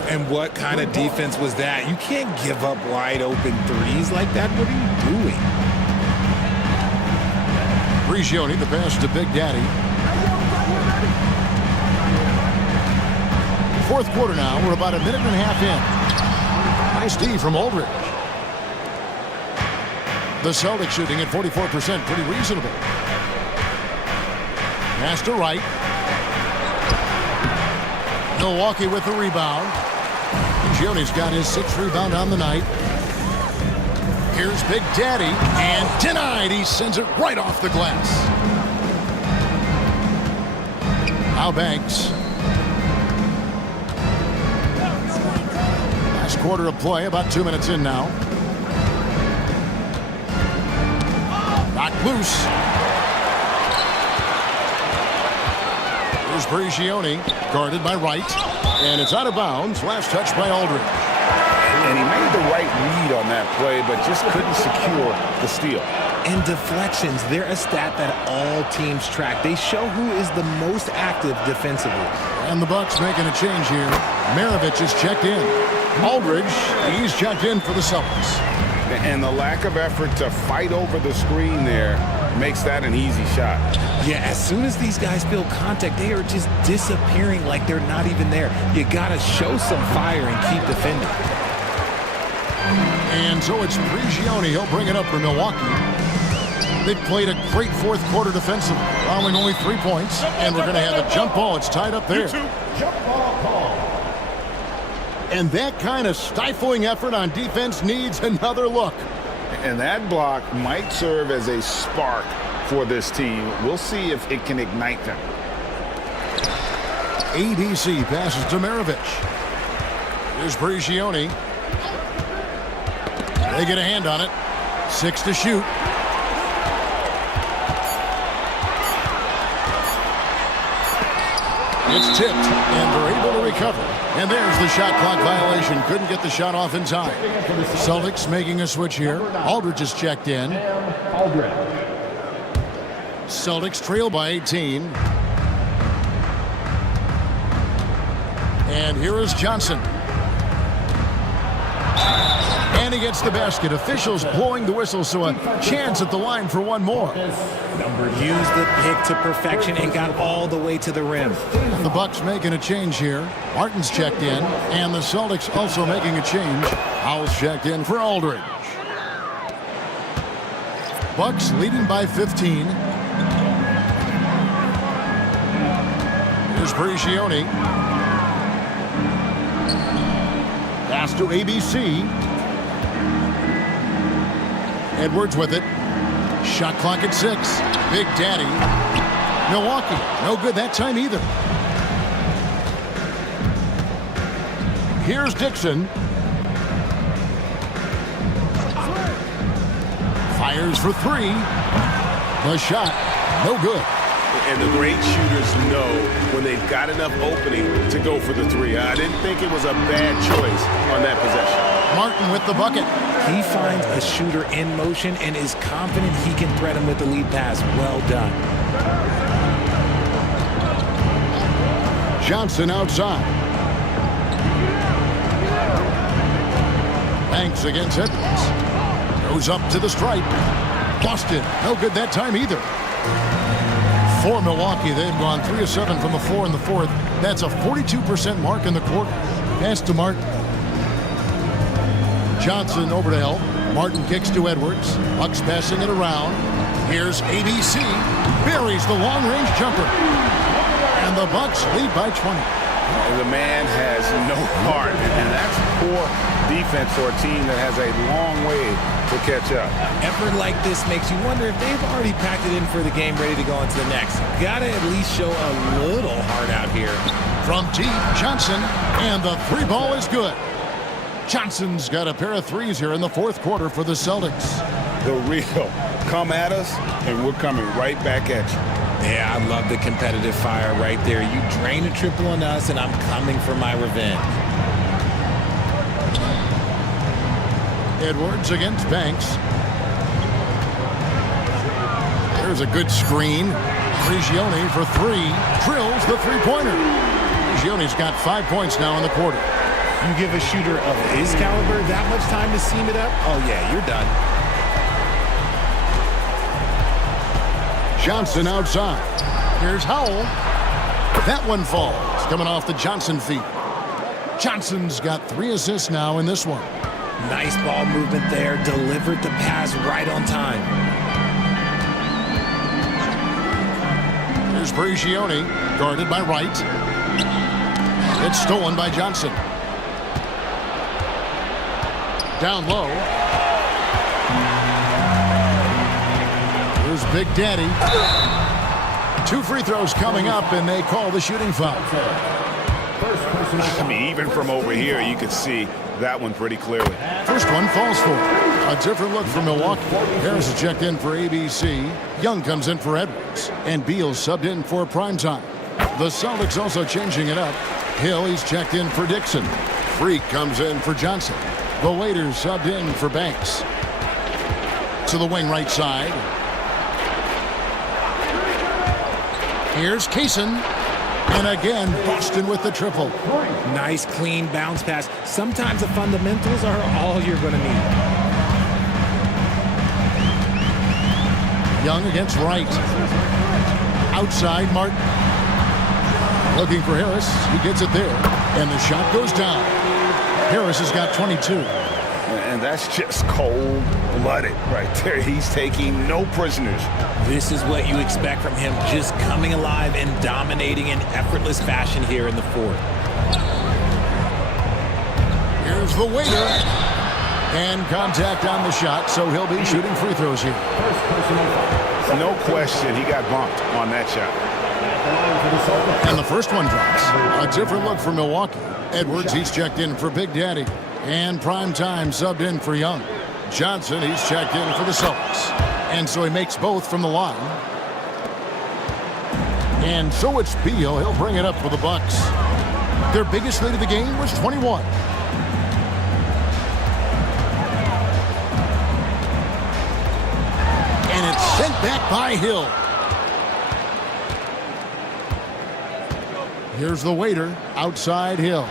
And what kind of defense was that? You can't give up wide open threes like that. What are you doing? Prigioni, the pass to Big Daddy. Fourth quarter now. We're about a minute and a half in. Nice D from Aldridge. The Celtics shooting at 44%. Pretty reasonable. Pass to Wright. Milwaukee with the rebound. Prigioni's got his 6th rebound on the night. Here's Big Daddy, and denied. He sends it right off the glass. Now Banks. Last quarter of play, about 2 minutes in now. Knocked loose. Here's Prigioni, guarded by Wright, and it's out of bounds. Last touch by Aldridge. And he made the right read on that play, but just couldn't secure the steal. And deflections, they're a stat that all teams track. They show who is the most active defensively. And the Bucks making a change here. Maravich is checked in. Aldridge, he's checked in for the Celtics. And the lack of effort to fight over the screen there makes that an easy shot. Yeah, as soon as these guys feel contact, they are just disappearing like they're not even there. You got to show some fire and keep defending. And so it's Prigioni. He'll bring it up for Milwaukee. They played a great fourth quarter defensively, allowing only 3 points. And we're going to have a jump ball. It's tied up there. Jump ball call. And that kind of stifling effort on defense needs another look. And that block might serve as a spark for this team. We'll see if it can ignite them. ABC passes to Maravich. Here's Prigioni. They get a hand on it. 6 to shoot. It's tipped, and they're able to recover. And there's the shot clock violation. Couldn't get the shot off in time. Celtics making a switch here. Aldridge is checked in. Aldridge. Celtics trail by 18. And here is Johnson. And he gets the basket. Officials blowing the whistle, so a chance at the line for one more. Used the pick to perfection and got all the way to the rim. The Bucks making a change here. Martin's checked in, and the Celtics also making a change. Howell's checked in for Aldridge. Bucks leading by 15. Here's Prigioni. Pass to ABC. Edwards with it. Shot clock at 6. Big Daddy. Milwaukee, no good that time either. Here's Dixon. Fires for 3. The shot, no good. And the great shooters know when they've got enough opening to go for the 3. I didn't think it was a bad choice on that possession. Martin with the bucket. He finds a shooter in motion and is confident he can threat him with the lead pass. Well done. Johnson outside. Banks against Edwards. Goes up to the stripe. Busted. No good that time either. For Milwaukee, they've gone 3 of 7 from the floor in the fourth. That's a 42% mark in the quarter. Pass to Martin. Johnson over to help. Martin kicks to Edwards. Bucks passing it around. Here's ABC. Buries the long-range jumper. And the Bucks lead by 20. The man has no heart, and that's poor defense for a team that has a long way to catch up. Effort like this makes you wonder if they've already packed it in for the game, ready to go into the next. Gotta at least show a little heart out here. From deep, Johnson, and the 3 ball is good. Johnson's got a pair of 3s here in the fourth quarter for the Celtics. The real come at us, and we're coming right back at you. Yeah, I love the competitive fire right there. You drain a triple on us, and I'm coming for my revenge. Edwards against Banks. There's a good screen. Prigioni for 3. Drills the three-pointer. Prigioni's got 5 points now in the quarter. You give a shooter of his caliber that much time to seam it up? Oh, yeah, you're done. Johnson outside. Here's Howell. That one falls. Coming off the Johnson feet. Johnson's got 3 assists now in this one. Nice ball movement there. Delivered the pass right on time. Here's Prigioni. Guarded by Wright. It's stolen by Johnson. Down low. Here's Big Daddy. 2 free throws coming up, and they call the shooting foul. I mean, even from over here, you could see that one pretty clearly. First one falls for a different look for Milwaukee. Harris is checked in for ABC. Young comes in for Edwards. And Beal subbed in for primetime. The Celtics also changing it up. Hill, he's checked in for Dixon. Freak comes in for Johnson. The Waiters subbed in for Banks. To the wing right side. Here's Kaysen. And again, Boston with the triple. Nice, clean bounce pass. Sometimes the fundamentals are all you're going to need. Young against Wright. Outside, Martin. Looking for Harris. He gets it there. And the shot goes down. Harris has got 22. And that's just cold-blooded right there. He's taking no prisoners. This is what you expect from him, just coming alive and dominating in effortless fashion here in the fourth. Here's the waiter. And contact on the shot, so he'll be shooting free throws here. No question, he got bumped on that shot. And the first one drops. A different look for Milwaukee. Edwards, he's checked in for Big Daddy. And Prime Time subbed in for Young. Johnson, he's checked in for the Celtics. And so he makes both from the line. And so it's Beal. He'll bring it up for the Bucks. Their biggest lead of the game was 21. And it's sent back by Hill. Here's the waiter. Outside Hill.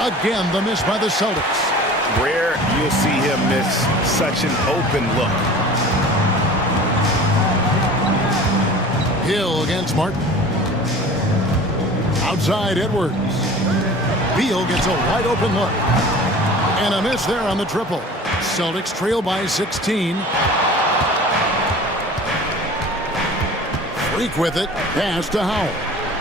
Again, the miss by the Celtics. Rare you'll see him miss such an open look. Hill against Martin. Outside Edwards. Beal gets a wide open look. And a miss there on the triple. Celtics trail by 16. Freak with it. Pass to Howell.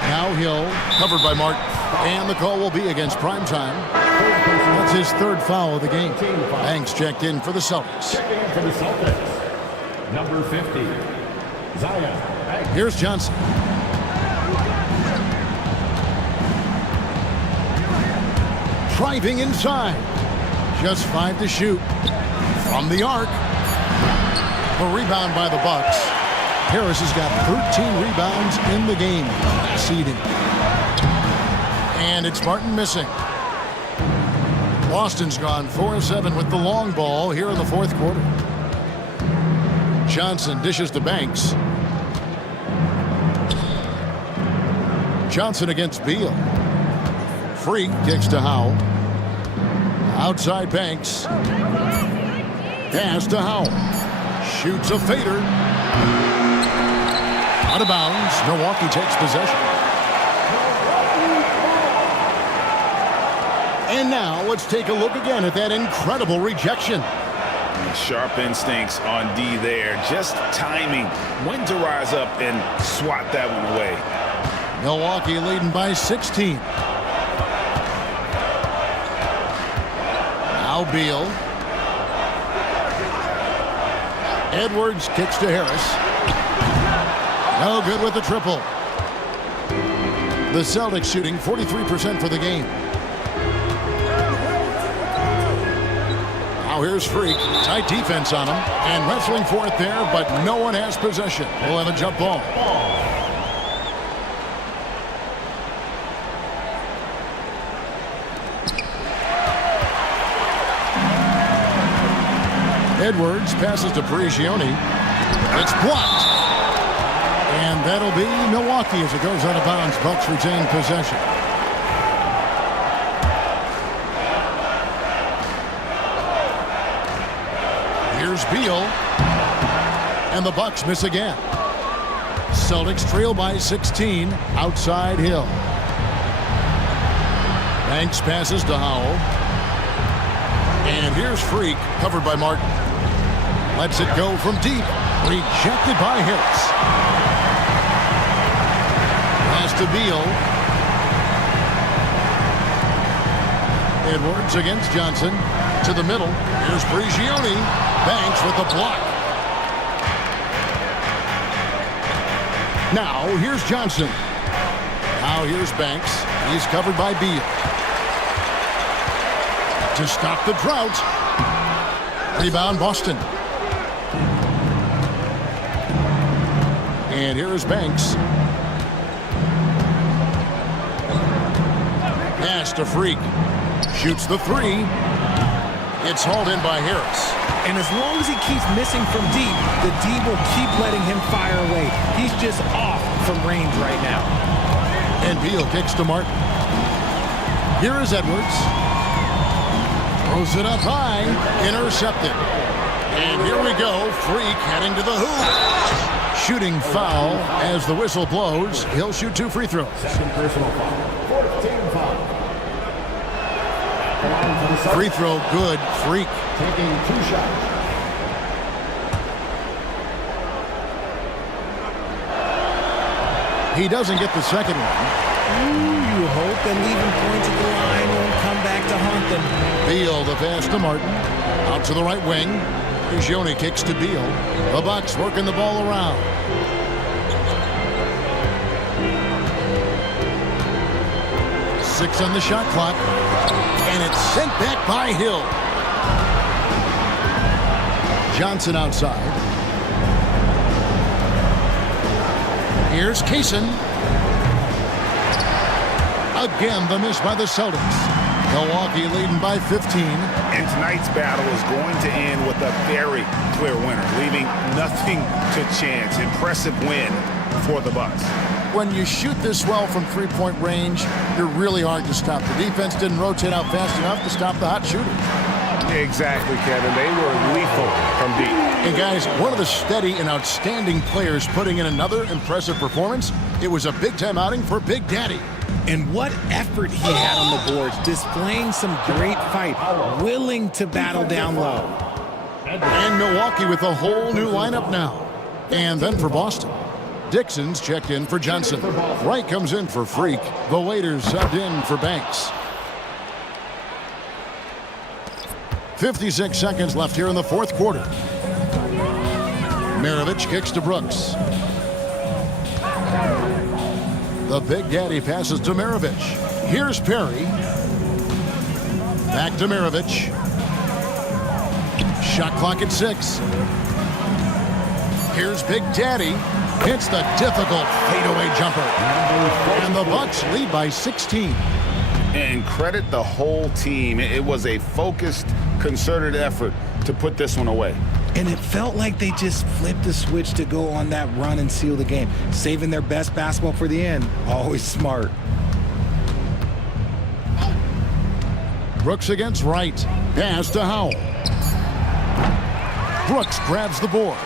Now Hill, covered by Martin. And the call will be against Prime Time. That's his third foul of the game. Banks checked in for the Celtics. Checking in for the Celtics. Number 50, Zion. Here's Johnson. Driving inside. Just 5 to shoot. From the arc. The rebound by the Bucks. Harris has got 13 rebounds in the game. Seeding. And it's Martin missing. Boston's gone 4-7 with the long ball here in the fourth quarter. Johnson dishes to Banks. Johnson against Beal. Freak kicks to Howell. Outside Banks. Pass to Howell. Shoots a fader. Out of bounds. Milwaukee takes possession. And now let's take a look again at that incredible rejection. Sharp instincts on D there. Just timing when to rise up and swat that one away. Milwaukee leading by 16. Now Beal. Edwards kicks to Harris. No good with the triple. The Celtics shooting 43% for the game. Now here's Freak. Tight defense on him. And wrestling for it there, but no one has possession. We'll have a jump ball. Edwards passes to Prigioni. It's blocked. And that'll be Milwaukee as it goes out of bounds. Bucks retain possession. Here's Beal. And the Bucks miss again. Celtics trail by 16. Outside Hill. Banks passes to Howell. And here's Freak, covered by Martin. Lets it go from deep. Rejected by Harris. Pass to Beal. Edwards against Johnson. To the middle. Here's Prigioni. Banks with the block. Now here's Johnson. Now here's Banks. He's covered by Beal. To stop the drought. Rebound Boston. And here is Banks. Pass to Freak. Shoots the three. It's hauled in by Harris. And as long as he keeps missing from deep, the D will keep letting him fire away. He's just off from range right now. And Beal kicks to Martin. Here is Edwards. Throws it up high. Intercepted. And here we go. Freak heading to the hoop. Shooting foul as the whistle blows. He'll shoot 2 free throws. Second personal foul. 14 foul. Free throw good. Freak. Taking 2 shots. He doesn't get the second one. You hope that leaving points at the line won't come back to haunt them. Beal the pass to Martin. Out to the right wing. Joni kicks to Beal. The Bucks working the ball around. Six on the shot clock. And it's sent back by Hill. Johnson outside. Here's Kaysen. Again, the miss by the Celtics. Milwaukee leading by 15. And tonight's battle is going to end with a very clear winner, leaving nothing to chance. Impressive win for the Bucks. When you shoot this well from three-point range, you're really hard to stop. The defense didn't rotate out fast enough to stop the hot shooter. Exactly, Kevin. They were lethal from deep. And guys, one of the steady and outstanding players putting in another impressive performance. It was a big-time outing for Big Daddy. And what effort he had on the boards, displaying some great fight, willing to battle down low. And Milwaukee with a whole new lineup now. And then for Boston, Dixon's checked in for Johnson. Wright comes in for Freak. The waiters subbed in for Banks. 56 seconds left here in the fourth quarter. Maravich kicks to Brooks. The Big Daddy passes to Maravich. Here's Perry. Back to Maravich. Shot clock at 6. Here's Big Daddy. Hits the difficult fadeaway jumper. And the Bucks lead by 16. And credit the whole team. It was a focused, concerted effort to put this one away. And it felt like they just flipped the switch to go on that run and seal the game. Saving their best basketball for the end. Always smart. Brooks against Wright. Pass to Howell. Brooks grabs the board.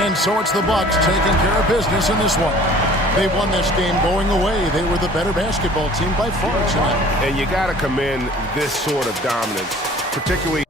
And so it's the Bucks taking care of business in this one. They won this game going away. They were the better basketball team by far tonight. And you got to commend this sort of dominance, particularly